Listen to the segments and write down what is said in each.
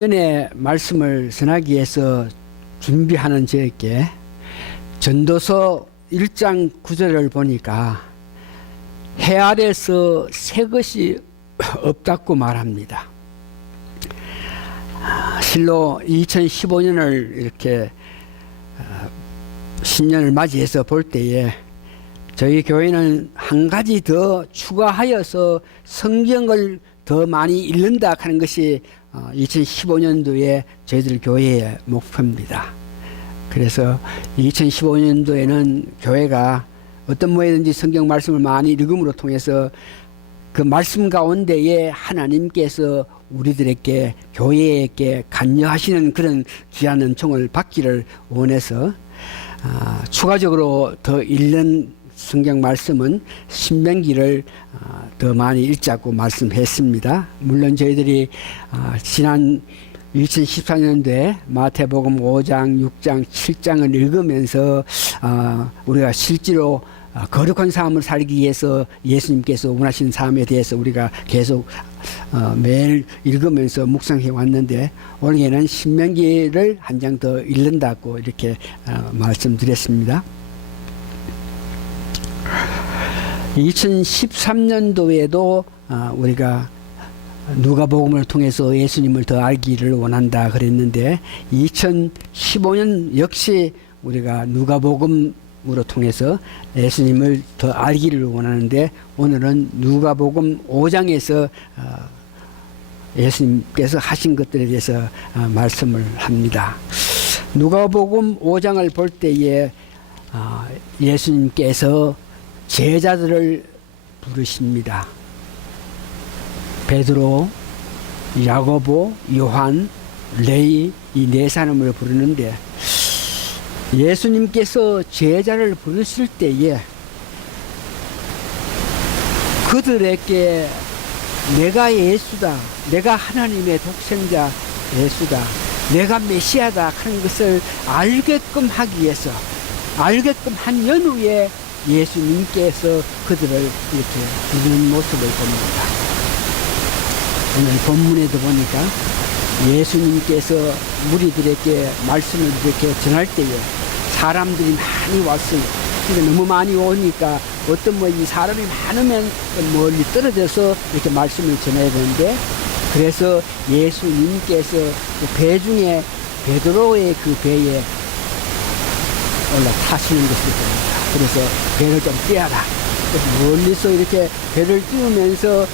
전에 말씀을 전하기 위해서 준비하는 저에게 전도서 1장 9절을 보니까 해 아래서 새 것이 없다고 말합니다. 실로 2015년을 이렇게 신년을 맞이해서 볼 때에 저희 교회는 한 가지 더 추가하여서 성경을 더 많이 읽는다 하는 것이 2015년도에 저희들 교회의 목표입니다. 그래서 2015년도에는 교회가 어떤 모양이든지 성경 말씀을 많이 읽음으로 통해서 그 말씀 가운데에 하나님께서 우리들에게 교회에게 간여하시는 그런 귀한 은총을 받기를 원해서 추가적으로 더 읽는 성경 말씀은 신명기를 더 많이 읽자고 말씀했습니다. 물론 저희들이 지난 2014년도에 마태복음 5장, 6장, 7장을 읽으면서 우리가 실제로 거룩한 삶을 살기 위해서 예수님께서 원하시는 삶에 대해서 우리가 계속 매일 읽으면서 묵상해 왔는데 올해는 신명기를 한 장 더 읽는다고 이렇게 말씀드렸습니다. 2013년도에도 우리가 누가복음을 통해서 예수님을 더 알기를 원한다 그랬는데 2015년 역시 우리가 누가복음으로 통해서 예수님을 더 알기를 원하는데 오늘은 누가복음 5장에서 예수님께서 하신 것들에 대해서 말씀을 합니다. 누가복음 5장을 볼 때에 예수님께서 제자들을 부르십니다. 베드로, 야고보, 요한, 레위 이 네 사람을 부르는데 예수님께서 제자를 부르실 때에 그들에게 내가 예수다, 내가 하나님의 독생자 예수다, 내가 메시아다 하는 것을 알게끔 하기 위해서 알게끔 한 연후에 예수님께서 그들을 이렇게 부르는 모습을 봅니다. 오늘 본문에도 보니까 예수님께서 무리들에게 말씀을 이렇게 전할 때에 사람들이 많이 왔어요. 그러니까 너무 많이 오니까 어떤 이 사람이 많으면 멀리 떨어져서 이렇게 말씀을 전해야 되는데 그래서 예수님께서 그 배 중에 베드로의 그 배에 올라타시는 것을 봅니다. 그래서 배를 좀 띄워라. 멀리서 이렇게 배를 띄우면서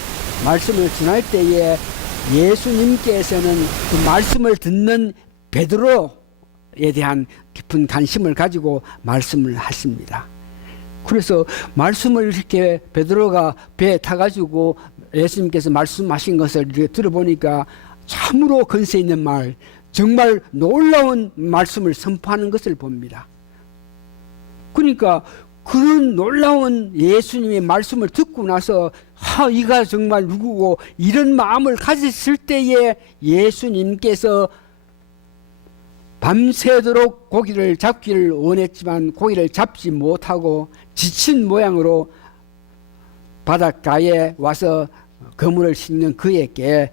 말씀을 전할 때에 예수님께서는 그 말씀을 듣는 베드로에 대한 깊은 관심을 가지고 말씀을 하십니다. 그래서 말씀을 이렇게 베드로가 배에 타가지고 예수님께서 말씀하신 것을 이렇게 들어보니까 참으로 근세 있는 말, 정말 놀라운 말씀을 선포하는 것을 봅니다. 그러니까 그런 놀라운 예수님의 말씀을 듣고 나서 이가 정말 누구고 이런 마음을 가졌을 때에 예수님께서 밤새도록 고기를 잡기를 원했지만 고기를 잡지 못하고 지친 모양으로 바닷가에 와서 그물을 싣는 그에게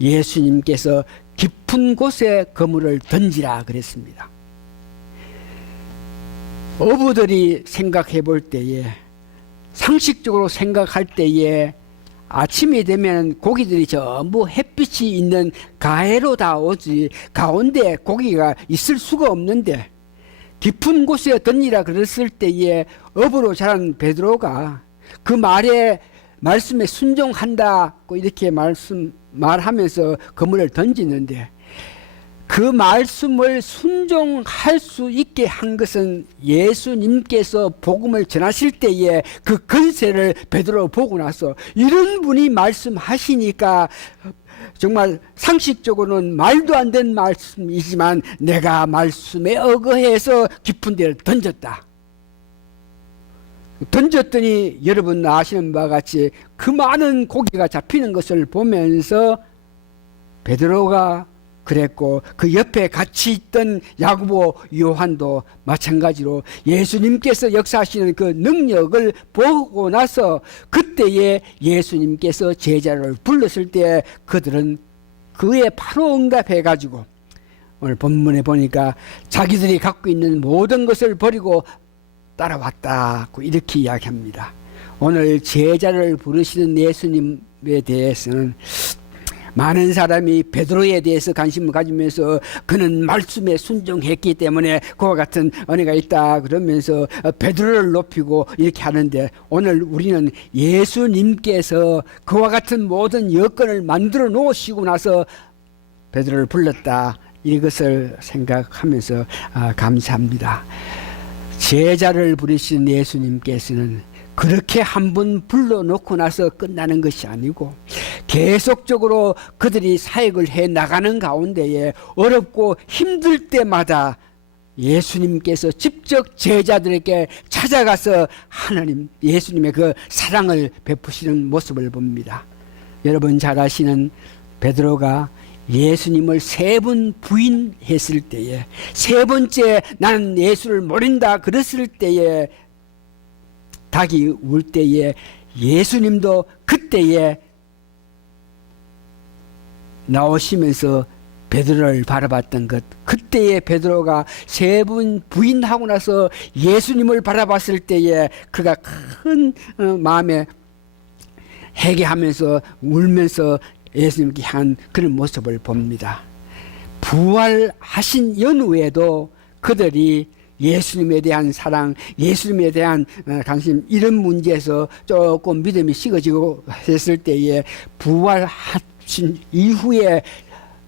예수님께서 깊은 곳에 그물을 던지라 그랬습니다. 어부들이 생각해 볼 때에 상식적으로 생각할 때에 아침이 되면 고기들이 전부 햇빛이 있는 가해로 다 오지 가운데 고기가 있을 수가 없는데 깊은 곳에 던지라 그랬을 때에 어부로 자란 베드로가 그 말씀에 순종한다고 이렇게 말하면서 그물을 던지는데 그 말씀을 순종할 수 있게 한 것은 예수님께서 복음을 전하실 때에 그 근세를 베드로가 보고 나서 이런 분이 말씀하시니까 정말 상식적으로는 말도 안 되는 말씀이지만 내가 말씀에 어거해서 깊은 데를 던졌다. 던졌더니 여러분 아시는 바와 같이 그 많은 고기가 잡히는 것을 보면서 베드로가 그랬고 그 옆에 같이 있던 야고보, 요한도 마찬가지로 예수님께서 역사하시는 그 능력을 보고 나서 그때에 예수님께서 제자를 불렀을 때 그들은 그에 바로 응답해가지고 오늘 본문에 보니까 자기들이 갖고 있는 모든 것을 버리고 따라왔다고 이렇게 이야기합니다. 오늘 제자를 부르시는 예수님에 대해서는 많은 사람이 베드로에 대해서 관심을 가지면서 그는 말씀에 순종했기 때문에 그와 같은 은혜가 있다 그러면서 베드로를 높이고 이렇게 하는데, 오늘 우리는 예수님께서 그와 같은 모든 여건을 만들어 놓으시고 나서 베드로를 불렀다, 이것을 생각하면서 감사합니다. 제자를 부르신 예수님께서는 그렇게 한 번 불러놓고 나서 끝나는 것이 아니고 계속적으로 그들이 사역을 해 나가는 가운데에 어렵고 힘들 때마다 예수님께서 직접 제자들에게 찾아가서 하나님, 예수님의 그 사랑을 베푸시는 모습을 봅니다. 여러분 잘 아시는 베드로가 예수님을 3번 부인했을 때에, 3번째 나는 예수를 모른다 그랬을 때에, 닭이 울 때에 예수님도 그때에 나오시면서 베드로를 바라봤던 것, 그때에 베드로가 3번 부인하고 나서 예수님을 바라봤을 때에 그가 큰 마음에 회개하면서 울면서 예수님께 향한 그런 모습을 봅니다. 부활하신 연후에도 그들이 예수님에 대한 사랑, 예수님에 대한 관심, 이런 문제에서 조금 믿음이 식어지고 했을 때에 부활하신 이후에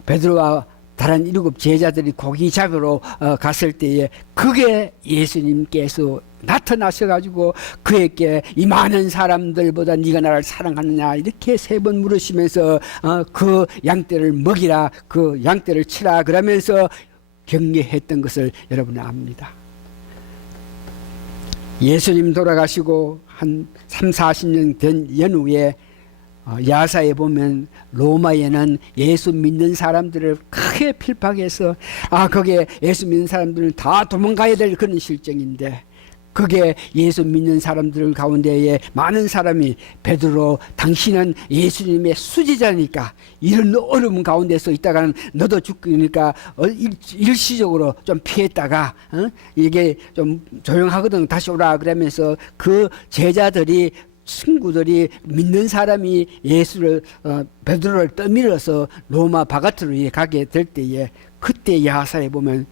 베드로와 다른 7 제자들이 고기 잡으러 갔을 때에 그게 예수님께서 나타나셔가지고 그에게 이 많은 사람들보다 네가 나를 사랑하느냐 이렇게 3번 물으시면서 그 양떼를 먹이라, 그 양떼를 치라 그러면서 격려했던 것을 여러분 압니다. 예수님 돌아가시고 한 30-40년 된 연후에 야사에 보면 로마에는 예수 믿는 사람들을 크게 필박해서 거기에 예수 믿는 사람들은 다 도망가야 될 그런 실정인데, 그게 예수 믿는 사람들 가운데에 많은 사람이 베드로, 당신은 예수님의 수제자니까 이런 어려움 가운데서 있다가는 너도 죽으니까 일시적으로 좀 피했다가 이게 좀 조용하거든 다시 오라 그러면서 그 제자들이, 친구들이, 믿는 사람이 예수를 베드로를 떠밀어서 로마 바깥으로 가게 될 때에, 그때 야사에 보면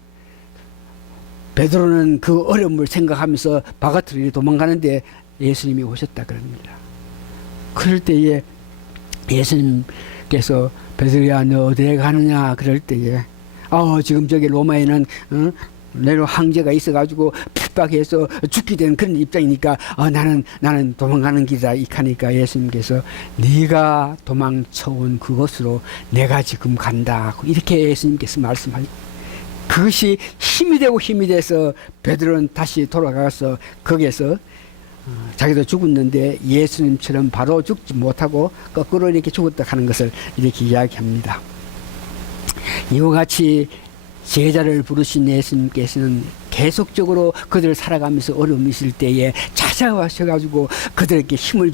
베드로는 그 어려움을 생각하면서 바깥으로 도망가는데 예수님이 오셨다 그럽니다. 그럴 때에 예수님께서 베드로야 너 어디에 가느냐 그럴 때에 지금 저기 로마에는 내로 황제가 있어가지고 핍박해서 죽게 된 그런 입장이니까 나는 도망가는 길이다 이카니까 예수님께서 네가 도망쳐온 그곳으로 내가 지금 간다 이렇게 예수님께서 말씀하시고, 그것이 힘이 돼서 베드로는 다시 돌아가서 거기에서 자기도 죽었는데 예수님처럼 바로 죽지 못하고 거꾸로 이렇게 죽었다 하는 것을 이렇게 이야기합니다. 이와 같이 제자를 부르신 예수님께서는 계속적으로 그들을 살아가면서 어려움이 있을 때에 찾아와셔가지고 그들에게 힘을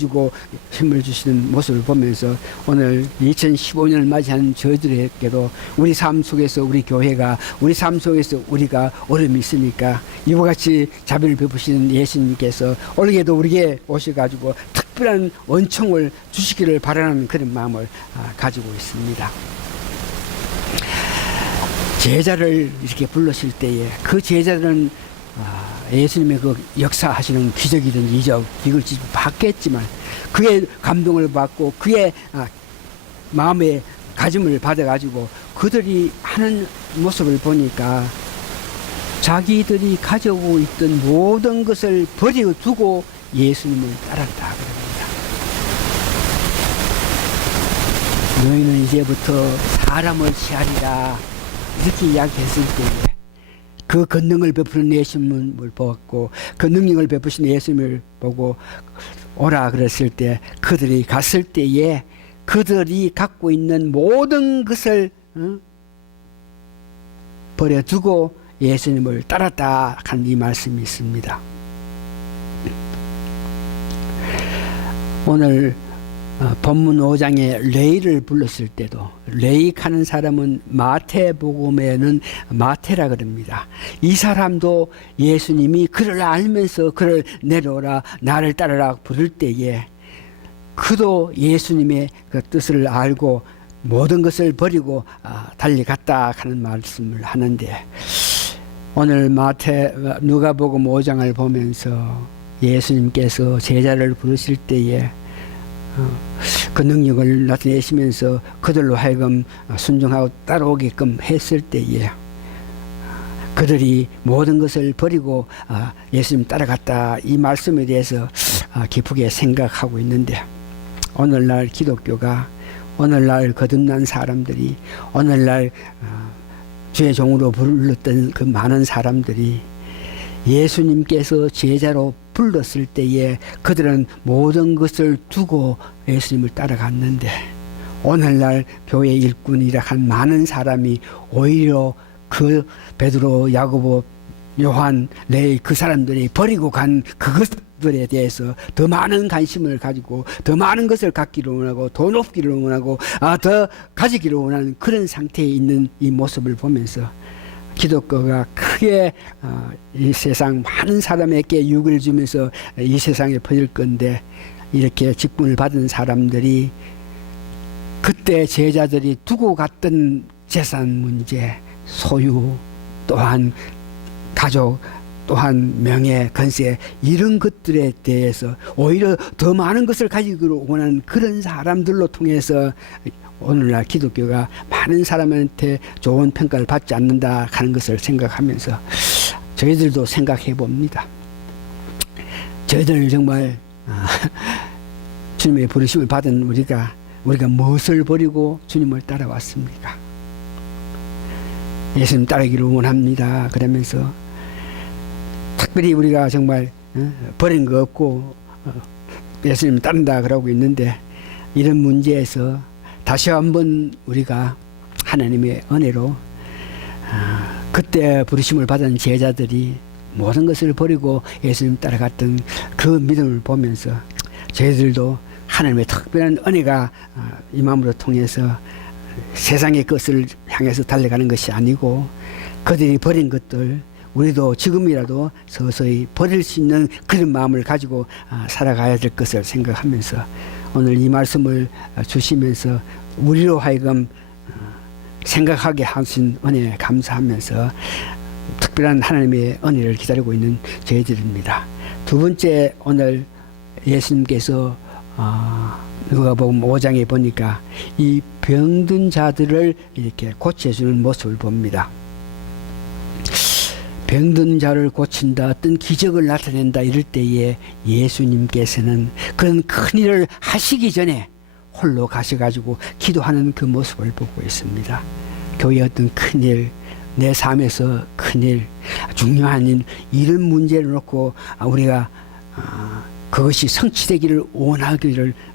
주시는 모습을 보면서 오늘 2015년을 맞이하는 저희들에게도 우리 삶 속에서 우리 교회가, 우리 삶 속에서 우리가 어려움이 있으니까 이와 같이 자비를 베푸시는 예수님께서 올해도 우리에게 오셔가지고 특별한 은총을 주시기를 바라는 그런 마음을 가지고 있습니다. 제자를 이렇게 불렀을 때에 그 제자들은 예수님의 그 역사하시는 기적이든 이적 이걸 받겠지만 그의 감동을 받고 그의 마음의 가짐을 받아가지고 그들이 하는 모습을 보니까 자기들이 가지고 있던 모든 것을 버려두고 예수님을 따랐다 그럽니다. 너희는 이제부터 사람을 취하리라 이렇게 이야기했을 때에 그 권능을 베푸는 예수님을 보았고 그 능력을 베푸신 예수님을 보고 오라 그랬을 때 그들이 갔을 때에 그들이 갖고 있는 모든 것을 버려두고 예수님을 따랐다 하는 이 말씀이 있습니다. 오늘 본문 5장에 레이를 불렀을 때도 레이하는 사람은 마태복음에는 마태라 그럽니다. 이 사람도 예수님이 그를 알면서 그를 내려오라 나를 따르라 부를 때에 그도 예수님의 그 뜻을 알고 모든 것을 버리고 달려갔다 하는 말씀을 하는데 오늘 누가복음 5장을 보면서 예수님께서 제자를 부르실 때에 그 능력을 나타내시면서 그들로 하여금 순종하고 따라오게끔 했을 때에 그들이 모든 것을 버리고 예수님 따라갔다 이 말씀에 대해서 깊게 생각하고 있는데 오늘날 기독교가 오늘날 거듭난 사람들이 오늘날 주의 종으로 불렀던 그 많은 사람들이 예수님께서 제자로 불렀을 때에 그들은 모든 것을 두고 예수님을 따라갔는데 오늘날 교회 일꾼이라 한 많은 사람이 오히려 그 베드로, 야고보, 요한, 레이 그 사람들이 버리고 간 그것들에 대해서 더 많은 관심을 가지고 더 많은 것을 갖기를 원하고 더 높기를 원하고 더 가지기를 원하는 그런 상태에 있는 이 모습을 보면서 기독교가 크게 이 세상 많은 사람에게 유익을 주면서 이 세상에 퍼질 건데 이렇게 직분을 받은 사람들이 그때 제자들이 두고 갔던 재산 문제, 소유, 또한 가족, 또한 명예, 건세 이런 것들에 대해서 오히려 더 많은 것을 가지기로 원하는 그런 사람들로 통해서 오늘날 기독교가 많은 사람한테 좋은 평가를 받지 않는다 하는 것을 생각하면서 저희들도 생각해 봅니다. 저희들 정말 주님의 부르심을 받은 우리가 무엇을 버리고 주님을 따라왔습니까? 예수님 따르기를 원합니다. 그러면서 특별히 우리가 정말 버린 거 없고 예수님 따른다 그러고 있는데 이런 문제에서 다시 한번 우리가 하나님의 은혜로 그때 부르심을 받은 제자들이 모든 것을 버리고 예수님 따라갔던 그 믿음을 보면서 저희들도 하나님의 특별한 은혜가 임함으로 통해서 세상의 것을 향해서 달려가는 것이 아니고 그들이 버린 것들 우리도 지금이라도 서서히 버릴 수 있는 그런 마음을 가지고 살아가야 될 것을 생각하면서 오늘 이 말씀을 주시면서 우리로 하여금 생각하게 하신 은혜에 감사하면서 특별한 하나님의 은혜를 기다리고 있는 저희들입니다. 두 번째 오늘 예수님께서 누가복음 5장에 보니까 이 병든 자들을 이렇게 고쳐주는 모습을 봅니다. 병든 자를 고친다, 어떤 기적을 나타낸다 이럴 때에 예수님께서는 그런 큰 일을 하시기 전에 홀로 가셔가지고 기도하는 그 모습을 보고 있습니다. 교회의 어떤 큰 일, 내 삶에서 큰 일, 중요한 일 이런 문제를 놓고 우리가 그것이 성취되기를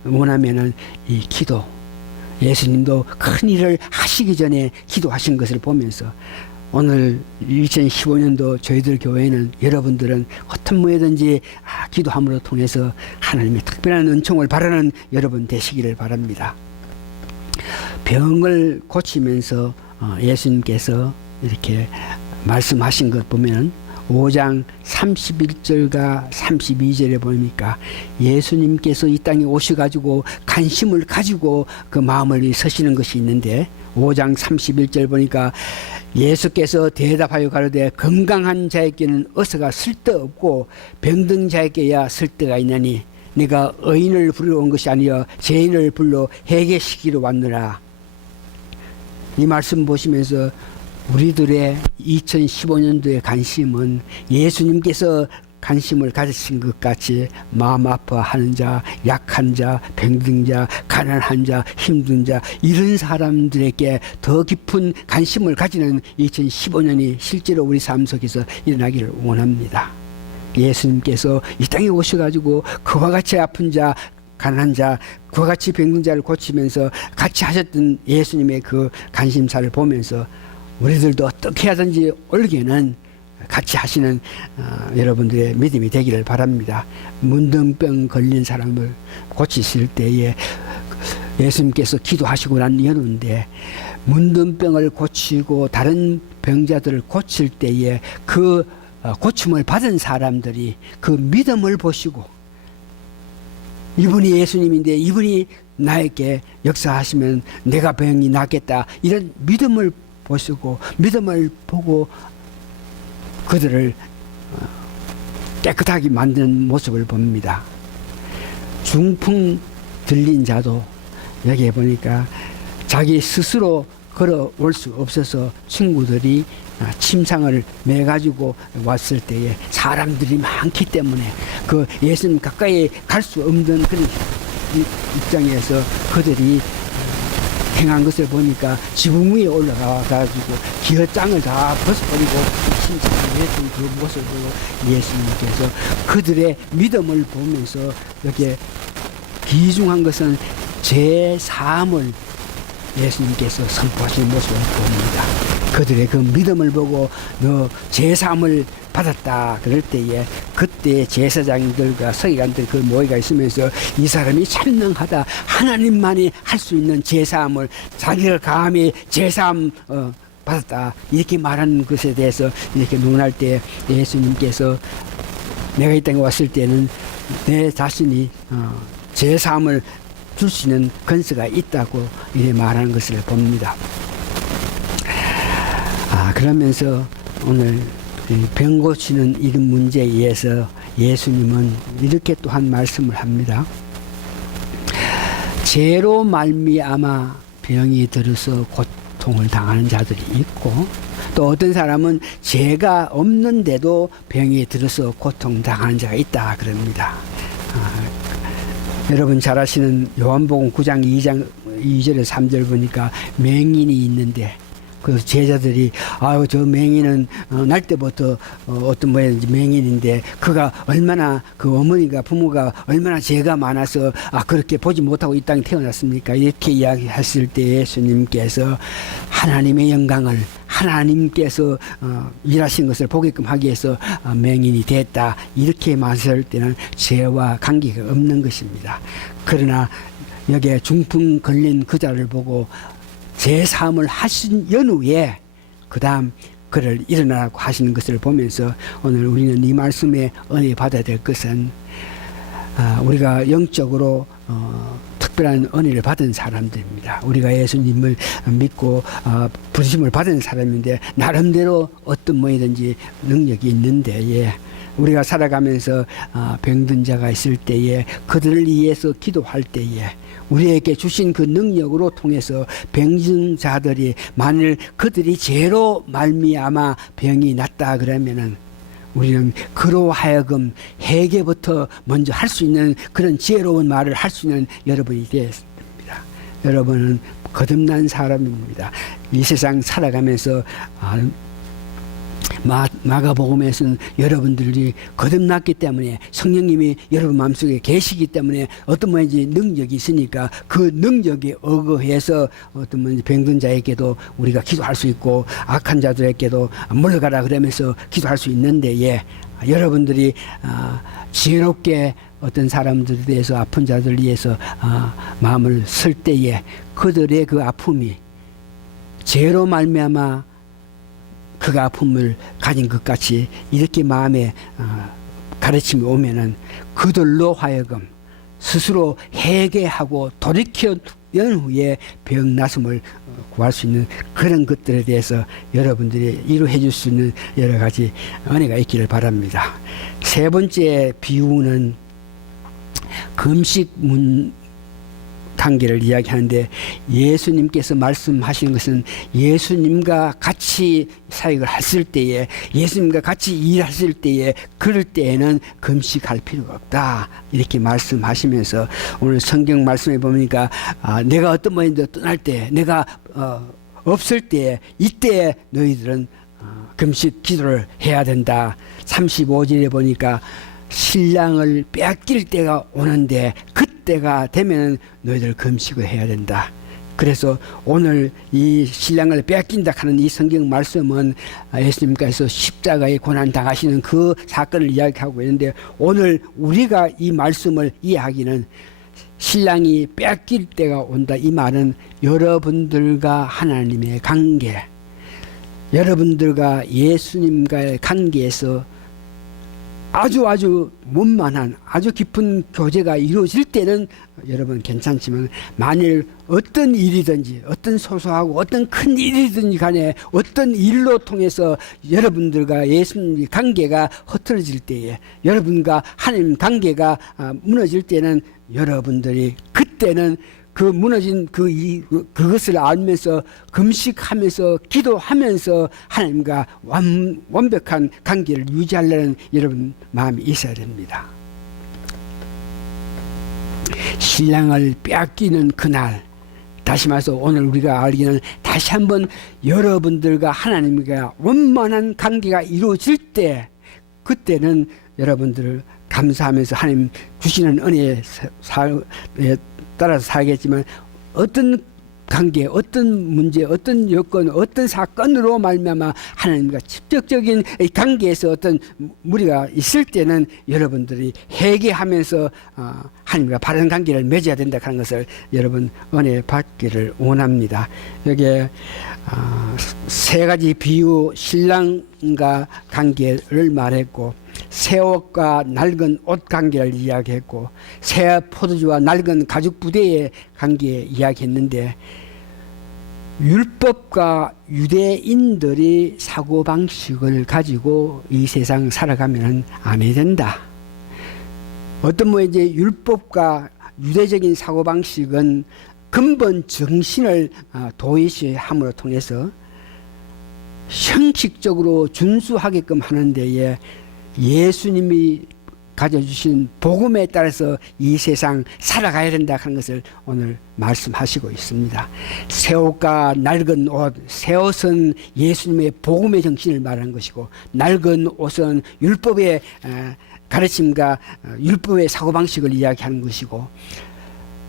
원하면은 이 기도 예수님도 큰 일을 하시기 전에 기도하신 것을 보면서 오늘 2015년도 저희들 교회는 여러분들은 어떤 무엇이든지 기도함으로 통해서 하나님의 특별한 은총을 바라는 여러분 되시기를 바랍니다. 병을 고치면서 예수님께서 이렇게 말씀하신 것 보면 5장 31절과 32절에 보니까 예수님께서 이 땅에 오셔가지고 관심을 가지고 그 마음을 서시는 것이 있는데 5장 31절 보니까 예수께서 대답하여 가로되 건강한 자에게는 의사가 쓸데없고 병든 자에게야 쓸데가 있나니 네가 의인을 부르러 온 것이 아니여 죄인을 불러 회개시키러 왔느라. 이 말씀 보시면서 우리들의 2015년도의 관심은 예수님께서 관심을 가지신 것 같이 마음 아파하는 자, 약한 자, 병든 자, 가난한 자, 힘든 자 이런 사람들에게 더 깊은 관심을 가지는 2015년이 실제로 우리 삶 속에서 일어나기를 원합니다. 예수님께서 이 땅에 오셔가지고 그와 같이 아픈 자, 가난한 자, 그와 같이 병든 자를 고치면서 같이 하셨던 예수님의 그 관심사를 보면서 우리들도 어떻게 하든지 올게는 같이 하시는 여러분들의 믿음이 되기를 바랍니다. 문둥병 걸린 사람을 고치실 때에 예수님께서 기도하시고 난 이후인데 문둥병을 고치고 다른 병자들을 고칠 때에 그 고침을 받은 사람들이 그 믿음을 보시고 이분이 예수님인데 이분이 나에게 역사하시면 내가 병이 낫겠다 이런 믿음을 보시고 믿음을 보고 그들을 깨끗하게 만드는 모습을 봅니다. 중풍 들린 자도 여기에 보니까 자기 스스로 걸어올 수 없어서 친구들이 침상을 매가지고 왔을 때에 사람들이 많기 때문에 그 예수님 가까이 갈 수 없는 그런 입장에서 그들이 행한 것을 보니까 지붕 위에 올라가가지고 기어장을 다 벗어버리고 침상을 했던 그 모습을 보고 예수님께서 그들의 믿음을 보면서 여기에 귀중한 것은 제3을 예수님께서 선포하신 모습을 봅니다. 그들의 그 믿음을 보고 너 제3을 받았다 그럴 때에 그때 제사장들과 서기관들 그 모의가 있으면서 이 사람이 찬능하다 하나님만이 할 수 있는 제3을 자기를 감히 제3 받았다 이렇게 말하는 것에 대해서 이렇게 논할 때 예수님께서 내가 이 땅에 왔을 때는 내 자신이 제3을 줄 수 있는 근서가 있다고 이렇게 말하는 것을 봅니다. 그러면서 오늘 병 고치는 이런 문제에 의해서 예수님은 이렇게 또한 말씀을 합니다. 죄로 말미암아 병이 들어서 고통을 당하는 자들이 있고 또 어떤 사람은 죄가 없는데도 병이 들어서 고통당하는 자가 있다 그럽니다. 여러분 잘 아시는 요한복음 9장 2절에 3절 보니까 맹인이 있는데 그 제자들이 저 맹인은 날 때부터 어떤 모양인지 맹인인데 그가 얼마나 그 어머니가 부모가 얼마나 죄가 많아서 그렇게 보지 못하고 이 땅에 태어났습니까? 이렇게 이야기했을 때 예수님께서 하나님의 영광을 하나님께서 일하신 것을 보게끔 하기 위해서 맹인이 됐다 이렇게 말할 때는 죄와 관계가 없는 것입니다. 그러나 여기에 중풍 걸린 그자를 보고 제3을 하신 연후에 그 다음 그를 일어나라고 하시는 것을 보면서 오늘 우리는 이 말씀에 은혜 받아야 될 것은 우리가 영적으로 특별한 은혜를 받은 사람들입니다. 우리가 예수님을 믿고 부르심을 받은 사람인데 나름대로 어떤 뭐든지 능력이 있는데 우리가 살아가면서 병든 자가 있을 때에 그들을 위해서 기도할 때에 우리에게 주신 그 능력으로 통해서 병든 자들이 만일 그들이 죄로 말미암아 병이 낫다 그러면은 우리는 그로 하여금 회개부터 먼저 할 수 있는 그런 지혜로운 말을 할 수 있는 여러분이 되었습니다. 여러분은 거듭난 사람입니다. 이 세상 살아가면서 마가복음에서는 여러분들이 거듭났기 때문에 성령님이 여러분 마음속에 계시기 때문에 어떤 뭐인지 능력이 있으니까 그 능력에 의거해서 어떤 뭐인지 병든 자에게도 우리가 기도할 수 있고 악한 자들에게도 물러가라 그러면서 기도할 수 있는데 여러분들이 지혜롭게 어떤 사람들에 대해서 아픈 자들을 위해서 마음을 쓸 때에 그들의 그 아픔이 죄로 말미암아 그가 아픔을 가진 것 같이 이렇게 마음에 가르침이 오면은 그들로 하여금 스스로 회개하고 돌이켜 연후에 병 나음을 구할 수 있는 그런 것들에 대해서 여러분들이 이루해 줄 수 있는 여러 가지 은혜가 있기를 바랍니다. 세 번째 비유는 금식 단계를 이야기하는데 예수님께서 말씀하시는 것은 예수님과 같이 사역을 했을 때에 예수님과 같이 일했을 때에 그럴 때에는 금식할 필요가 없다 이렇게 말씀하시면서 오늘 성경 말씀에 보니까 내가 어떤 모양인데 떠날 때 내가 없을 때 이때 너희들은 금식 기도를 해야 된다. 35절에 보니까 신랑을 빼앗길 때가 오는데 그때가 되면 너희들 금식을 해야 된다. 그래서 오늘 이 신랑을 빼앗긴다 하는 이 성경 말씀은 예수님께서 십자가에 고난 당하시는 그 사건을 이야기하고 있는데 오늘 우리가 이 말씀을 이해하기는 신랑이 뺏길 때가 온다. 이 말은 여러분들과 하나님의 관계, 여러분들과 예수님과의 관계에서 아주 원만한 아주 깊은 교제가 이루어질 때는 여러분 괜찮지만, 만일 어떤 일이든지 어떤 소소하고 어떤 큰 일이든지 간에 어떤 일로 통해서 여러분들과 예수님의 관계가 흐트러질 때에, 여러분과 하나님 관계가 무너질 때는 여러분들이 그때는 그 무너진 그것을 알면서 금식하면서 기도하면서 하나님과 완벽한 관계를 유지하려는 여러분 마음이 있어야 됩니다. 신랑을 빼앗기는 그날, 다시 말해서 오늘 우리가 알기는 다시 한번 여러분들과 하나님과 원만한 관계가 이루어질 때, 그때는 여러분들을 감사하면서 하나님 주시는 은혜에 따라서 살겠지만, 어떤 관계, 어떤 문제, 어떤 여건, 어떤 사건으로 말미암아 하나님과 직접적인 관계에서 어떤 무리가 있을 때는 여러분들이 회개하면서 하나님과 바른 관계를 맺어야 된다 하는 것을 여러분 은혜 받기를 원합니다. 여기에 세 가지 비유, 신랑과 관계를 말했고, 새 옷과 낡은 옷 관계를 이야기했고, 새 포도주와 낡은 가죽 부대의 관계 이야기했는데, 율법과 유대인들이 사고방식을 가지고 이 세상 살아가면 안 된다. 어떤 이제 율법과 유대적인 사고방식은 근본 정신을 도외시함으로 통해서 형식적으로 준수하게끔 하는 데에 예수님이 가져주신 복음에 따라서 이 세상 살아가야 된다 하는 것을 오늘 말씀하시고 있습니다. 새 옷과 낡은 옷, 새 옷은 예수님의 복음의 정신을 말하는 것이고, 낡은 옷은 율법의 가르침과 율법의 사고방식을 이야기하는 것이고,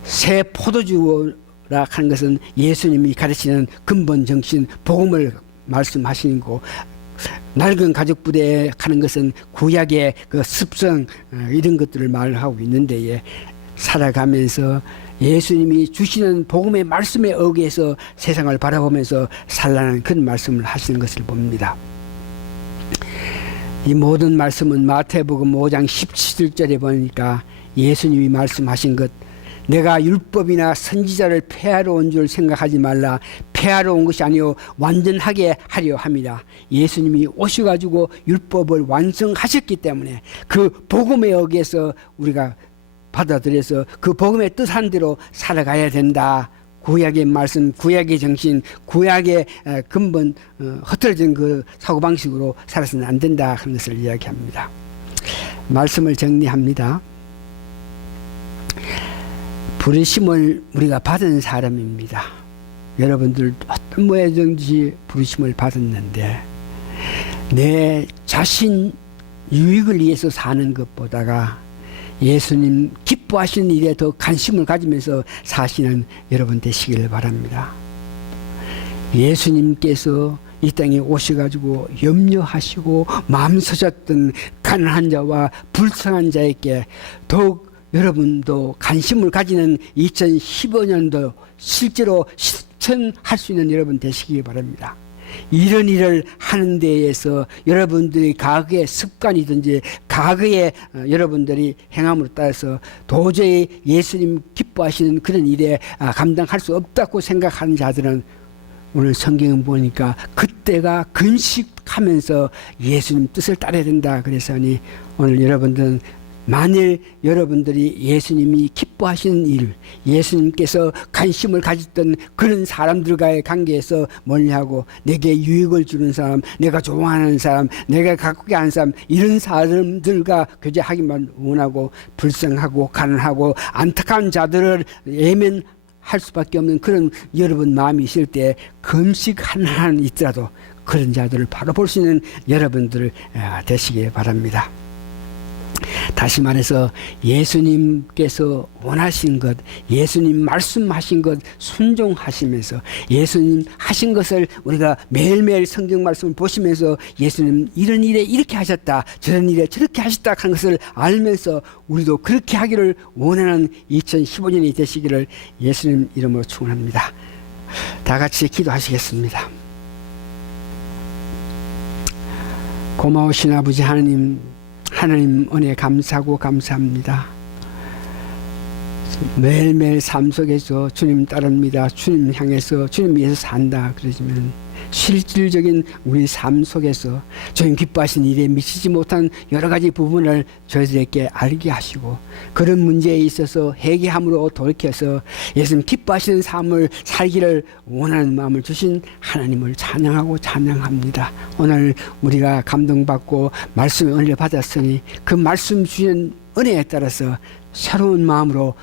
새 포도주라 하는 것은 예수님이 가르치는 근본 정신, 복음을 말씀하시는 거고, 낡은 가죽 부대에 가는 것은 구약의 그 습성, 이런 것들을 말하고 있는데, 살아가면서 예수님이 주시는 복음의 말씀에 의해서 세상을 바라보면서 살라는 그런 말씀을 하시는 것을 봅니다. 이 모든 말씀은 마태복음 5장 17절에 보니까 예수님이 말씀하신 것, 내가 율법이나 선지자를 폐하러 온 줄 생각하지 말라. 폐하러 온 것이 아니요 완전하게 하려 함이라. 예수님이 오셔가지고 율법을 완성하셨기 때문에 그 복음에 의해서 우리가 받아들여서 그 복음의 뜻한 대로 살아가야 된다. 구약의 말씀, 구약의 정신, 구약의 근본 흐트러진 그 사고방식으로 살아서는 안 된다 하는 것을 이야기합니다. 말씀을 정리합니다. 부르심을 우리가 받은 사람입니다. 여러분들 어떤 모양든지 부르심을 받았는데, 내 자신 유익을 위해서 사는 것보다가 예수님 기뻐하시는 일에 더 관심을 가지면서 사시는 여러분 되시기를 바랍니다. 예수님께서 이 땅에 오셔가지고 염려하시고 마음 서졌던 가난한 자와 불쌍한 자에게 더욱 여러분도 관심을 가지는 2015년도 실제로 실천할 수 있는 여러분 되시기 바랍니다. 이런 일을 하는 데에서 여러분들이 과거의 습관이든지 과거의 여러분들이 행함으로 따라서 도저히 예수님 기뻐하시는 그런 일에 감당할 수 없다고 생각하는 자들은 오늘 성경을 보니까 그때가 근식하면서 예수님 뜻을 따라야 된다 그랬으니, 오늘 여러분들은 만일 여러분들이 예수님이 기뻐하시는 일, 예수님께서 관심을 가졌던 그런 사람들과의 관계에서 멀리하고 내게 유익을 주는 사람, 내가 좋아하는 사람, 내가 가꾸게 하는 사람, 이런 사람들과 교제하기만 원하고 불쌍하고 가난하고 안타까운 자들을 외면할 수밖에 없는 그런 여러분 마음이 있을 때 금식 하나는 있더라도 그런 자들을 바로 볼 수 있는 여러분들 되시기 바랍니다. 다시 말해서 예수님께서 원하신 것, 예수님 말씀하신 것 순종하시면서 예수님 하신 것을 우리가 매일매일 성경 말씀을 보시면서 예수님 이런 일에 이렇게 하셨다, 저런 일에 저렇게 하셨다 하는 것을 알면서 우리도 그렇게 하기를 원하는 2015년이 되시기를 예수님 이름으로 축원합니다. 다 같이 기도하시겠습니다. 고마우신 아버지 하나님 은혜 감사하고 감사합니다. 매일매일 삶 속에서 주님 따릅니다, 주님 향해서 주님 위해서 산다 그러지만 실질적인 우리 삶 속에서 주님 기뻐하신 일에 미치지 못한 여러 가지 부분을 저희들에게 알게 하시고 그런 문제에 있어서 회개함으로 돌이켜서 예수님 기뻐하시는 삶을 살기를 원하는 마음을 주신 하나님을 찬양하고 찬양합니다. 오늘 우리가 감동받고 말씀의 은혜를 받았으니 그 말씀 주신 은혜에 따라서 새로운 마음으로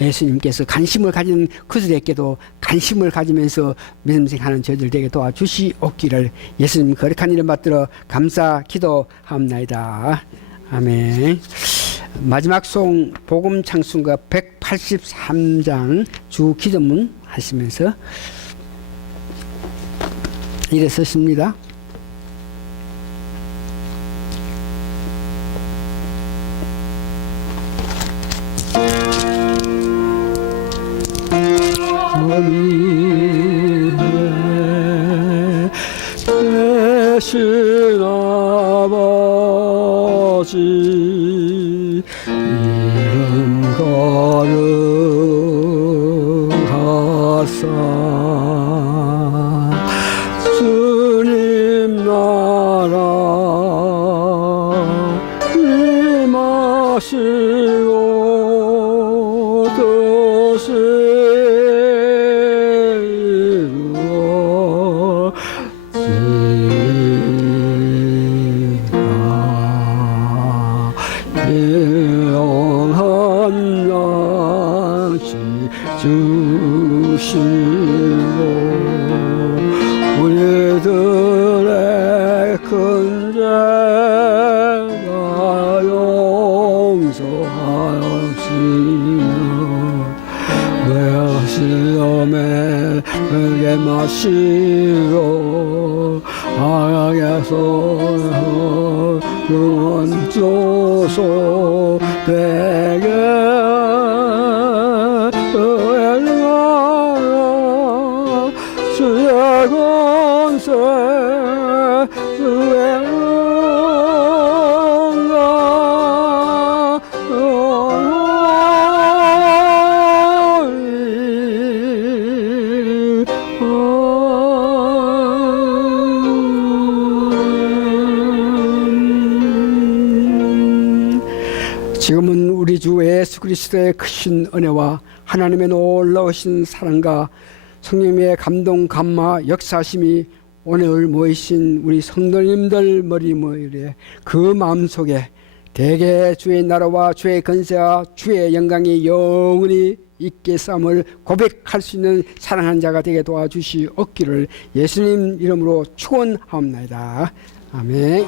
예수님께서 관심을 가진 그들에게도 관심을 가지면서 믿음생하는 저희들 되게 도와주시옵기를 예수님 거룩한 이름 받들어 감사 기도하옵나이다. 아멘. 마지막 송 복음 찬송가 183장 주 기도문 하시면서 일어서십니다. 되신 아버지 이름 거룩하사 주님 나라 임하시고 뜻을 영원한 양식 주시고 우리들의 큰 죄가 용서하시며 내 시험에 들게 마시고 악에서 구원소서 되게 은혜가 주의 권세 주의 지금은 우리 주 예수 그리스도의 크신 은혜와 하나님의 놀라우신 사랑과 성령의 감동 감화 역사심이 오늘 모이신 우리 성도님들 머리 모일에 그 마음속에 대개 주의 나라와 주의 건세와 주의 영광이 영원히 있게 쌈을 고백할 수 있는 사랑하는 자가 되게 도와주시옵기를 예수님 이름으로 축원하옵나이다. 아멘.